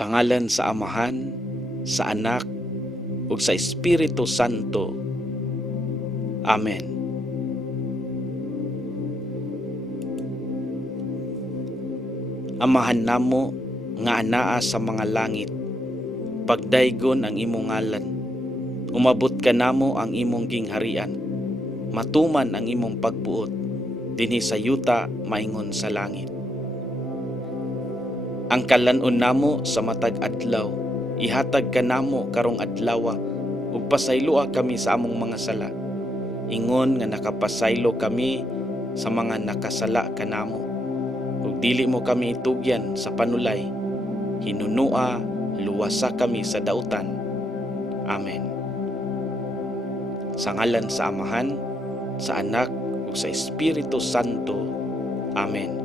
Sa ngalan sa Amahan, sa Anak, ug sa Espiritu Santo. Amen. Amahan namo nga anaa sa mga langit, pagdaygon ang imong ngalan. Umabot ka namo ang imong gingharian, matuman ang imong pagbuot, dinhi sa yuta maingon sa langit. Ang kalan-on namo sa matag adlaw, ihatag ka namo karong adlaw, ug pasaylua kami sa among mga sala. Ingon nga nakapasaylo kami sa mga nakasala kanamo. Ug dili mo kami itugyan sa panulay, hinunua, luwasa kami sa dautan. Amen. Sa ngalan sa Amahan, sa Anak, ug sa Espiritu Santo. Amen.